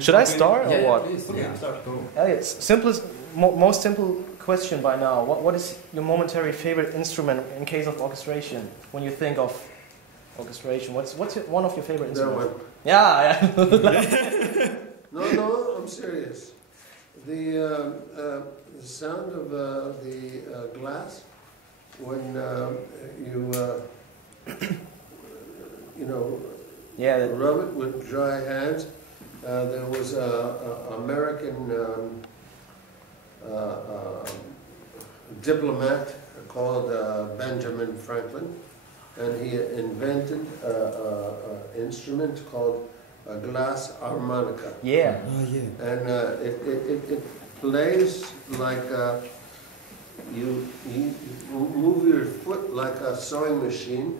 Should I start or what? Please. Okay, start. Go. Elliot, most simple question by now. What is your momentary favorite instrument in case of orchestration? When you think of orchestration, what's one of your favorite instruments? Yeah. No, I'm serious. The sound of the glass when rub it with dry hands. There was an American diplomat called Benjamin Franklin, and he invented an instrument called a glass harmonica. Yeah. Oh, yeah. And it plays like you move your foot like a sewing machine,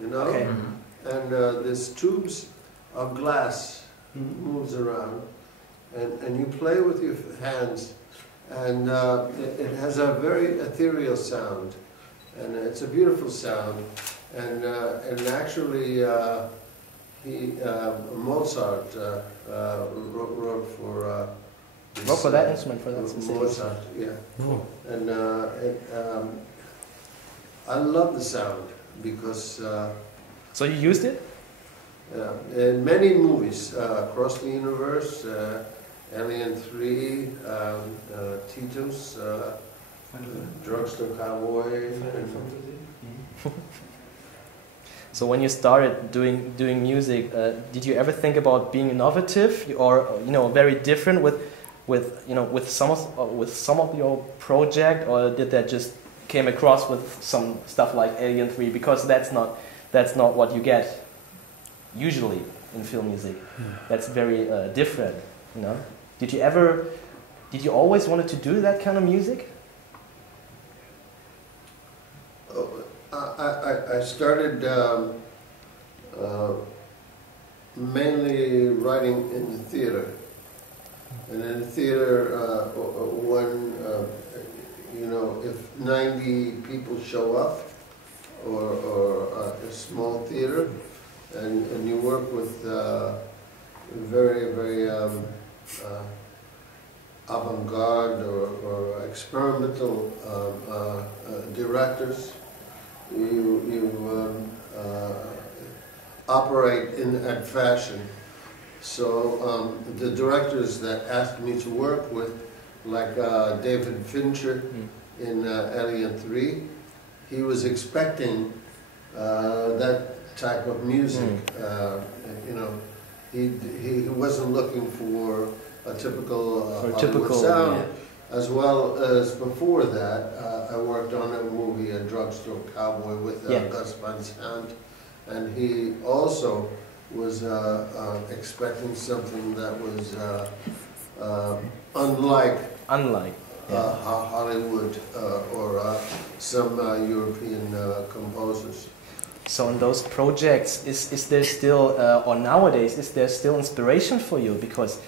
you know? Okay. And there's tubes of glass moves around, and you play with your hands, and it has a very ethereal sound, and it's a beautiful sound, and actually Mozart wrote for that instrument, for that specific Mozart, yeah. Oh. And I love the sound because. So you used it? In many movies across the universe, Alien 3, Titus, Drugstore Cowboy. So when you started doing music, did you ever think about being innovative or very different with some of your project, or did that just came across with some stuff like Alien 3, because that's not what you get usually in film music. That's very different, Did you always wanted to do that kind of music? I started mainly writing in the theater. And in the theater, if 90 people show up, or a small theater, and you work with very, very avant-garde or experimental directors, you operate in that fashion. So the directors that asked me to work with, like David Fincher in Alien 3, he was expecting that type of music. He wasn't looking for a typical Hollywood sound. Yeah. As well as before that, I worked on a movie, A Drugstore Cowboy, with Gus Van Sant, and he also was expecting something that was unlike Hollywood or some European composers. So in those projects, is there still, or nowadays, is there still inspiration for you? Because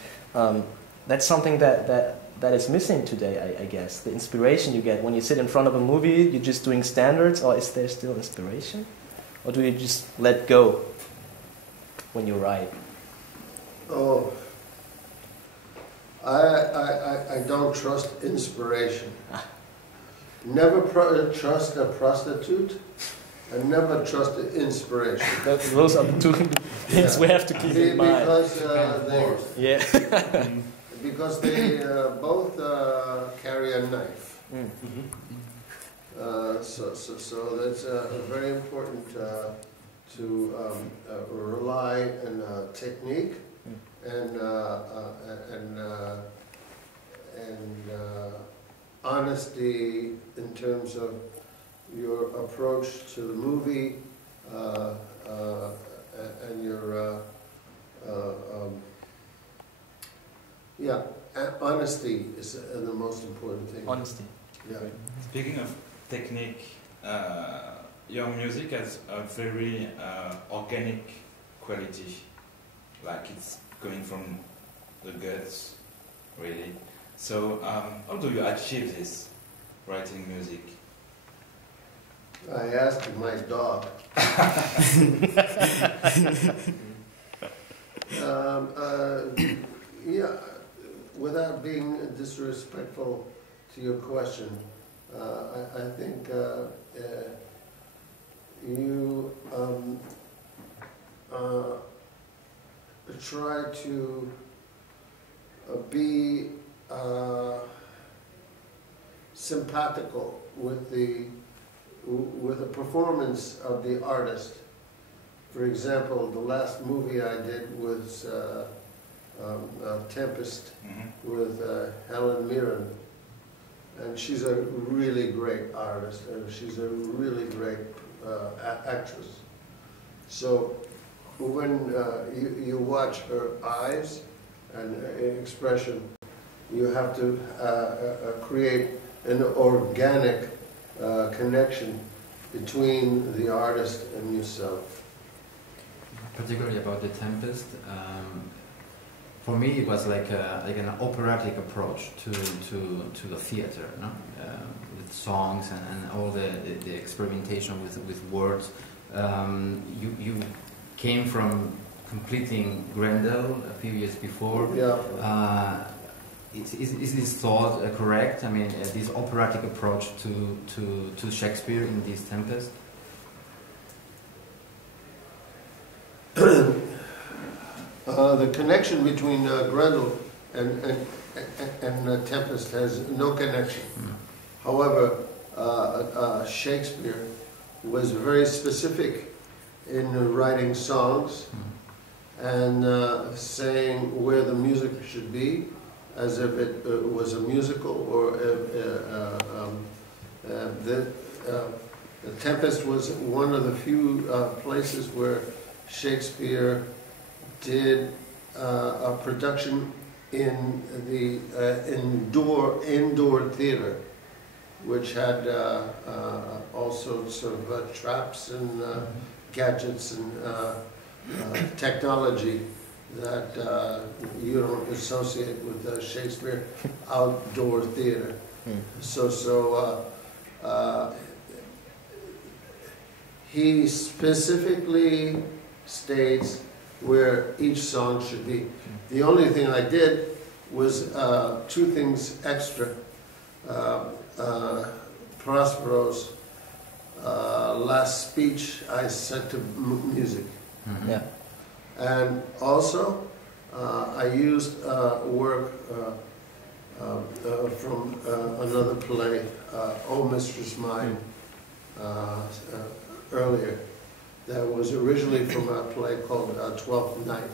that's something that is missing today, I guess. The inspiration you get when you sit in front of a movie, you're just doing standards, or is there still inspiration? Or do you just let go when you write? Oh, I don't trust inspiration. Never trust a prostitute, and never trust inspiration. Those are the two things we have to keep in mind. Because they both carry a knife. So that's very important to rely on technique and honesty in terms of your approach to the movie and your honesty is the most important thing. Honesty. Yeah. Speaking of technique, your music has a very organic quality, like it's coming from the guts, really. So how do you achieve this, writing music? I asked my dog. Yeah, without being disrespectful to your question, I think you try to be sympathical with the performance of the artist. For example, the last movie I did was Tempest with Helen Mirren, and she's a really great artist, and she's a really great actress. So when you watch her eyes and expression, you have to create an organic connection between the artist and yourself. Particularly about the Tempest, for me it was like an operatic approach to the theater, no? With songs and all the experimentation with words. You came from completing Grendel a few years before. Yeah. Is this thought correct? I mean, this operatic approach to Shakespeare in this Tempest? The connection between Grendel and Tempest has no connection. However, Shakespeare was very specific in writing songs and saying where the music should be, as if it was a musical, or the Tempest was one of the few places where Shakespeare did a production in the indoor theater, which had all sorts of traps and gadgets and technology that you don't associate with Shakespeare outdoor theater. So he specifically states where each song should be. The only thing I did was two things extra. Prospero's last speech I set to music. Yeah. And also I used work from another play, O Mistress Mine, earlier. That was originally from a play called Twelfth Night.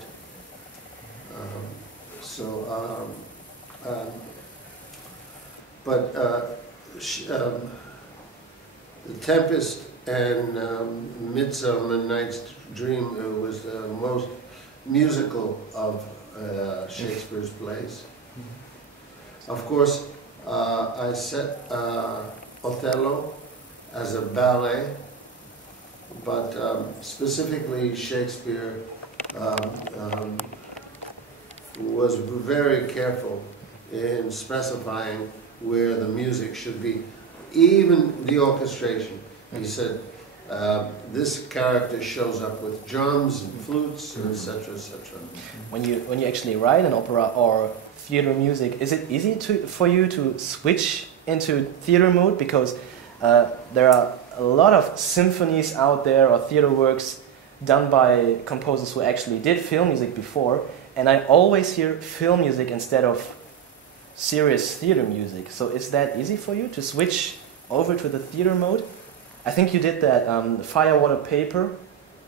The Tempest and Midsummer Night's Dream was the most musical of Shakespeare's plays. Of course, I set Othello as a ballet, but specifically Shakespeare was very careful in specifying where the music should be. Even the orchestration. He said, this character shows up with drums and flutes, etc., etc. When you actually write an opera or theater music, is it easy for you to switch into theater mode? Because there are a lot of symphonies out there or theater works done by composers who actually did film music before, and I always hear film music instead of serious theater music. So is that easy for you to switch over to the theater mode? I think you did that Fire, Water, Paper,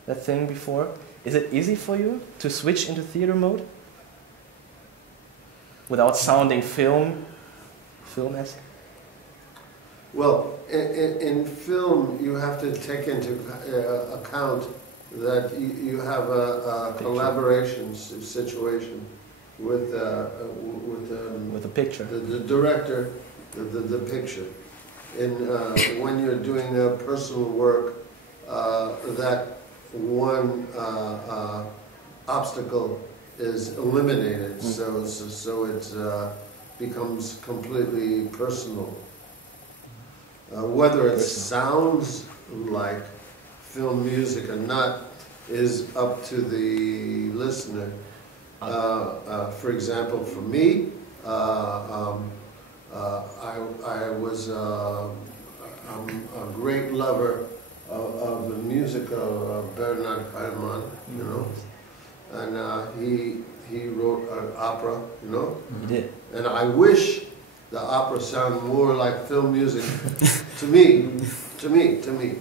that thing before. Is it easy for you to switch into theater mode without sounding film-esque? Well, in film, you have to take into account that you have a collaboration situation with the picture, the director, the picture. And when you're doing a personal work, that one obstacle is eliminated, so it becomes completely personal. Whether it sounds like film music or not is up to the listener. For example, for me, I was I'm a great lover of the music of Bernard Herrmann, you know, and he wrote an opera, you know. He did. And I wish the opera sounded more like film music to me.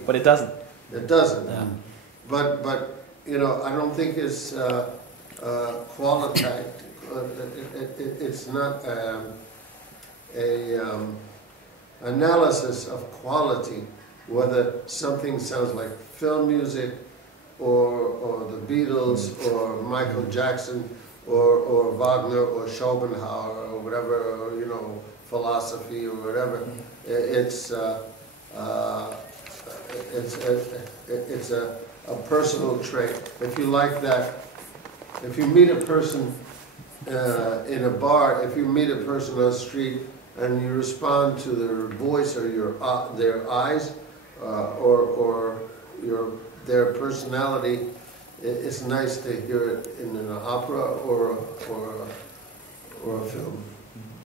But it doesn't. It doesn't. Yeah. But you know, I don't think it's qualitative. It's not analysis of quality, whether something sounds like film music or the Beatles or Michael Jackson or Wagner or Schopenhauer or whatever, or, you know, philosophy or whatever. It's a personal trait. If you like that, if you meet a person in a bar, if you meet a person on the street and you respond to their voice or their eyes or their personality, it's nice to hear it in an opera or a film.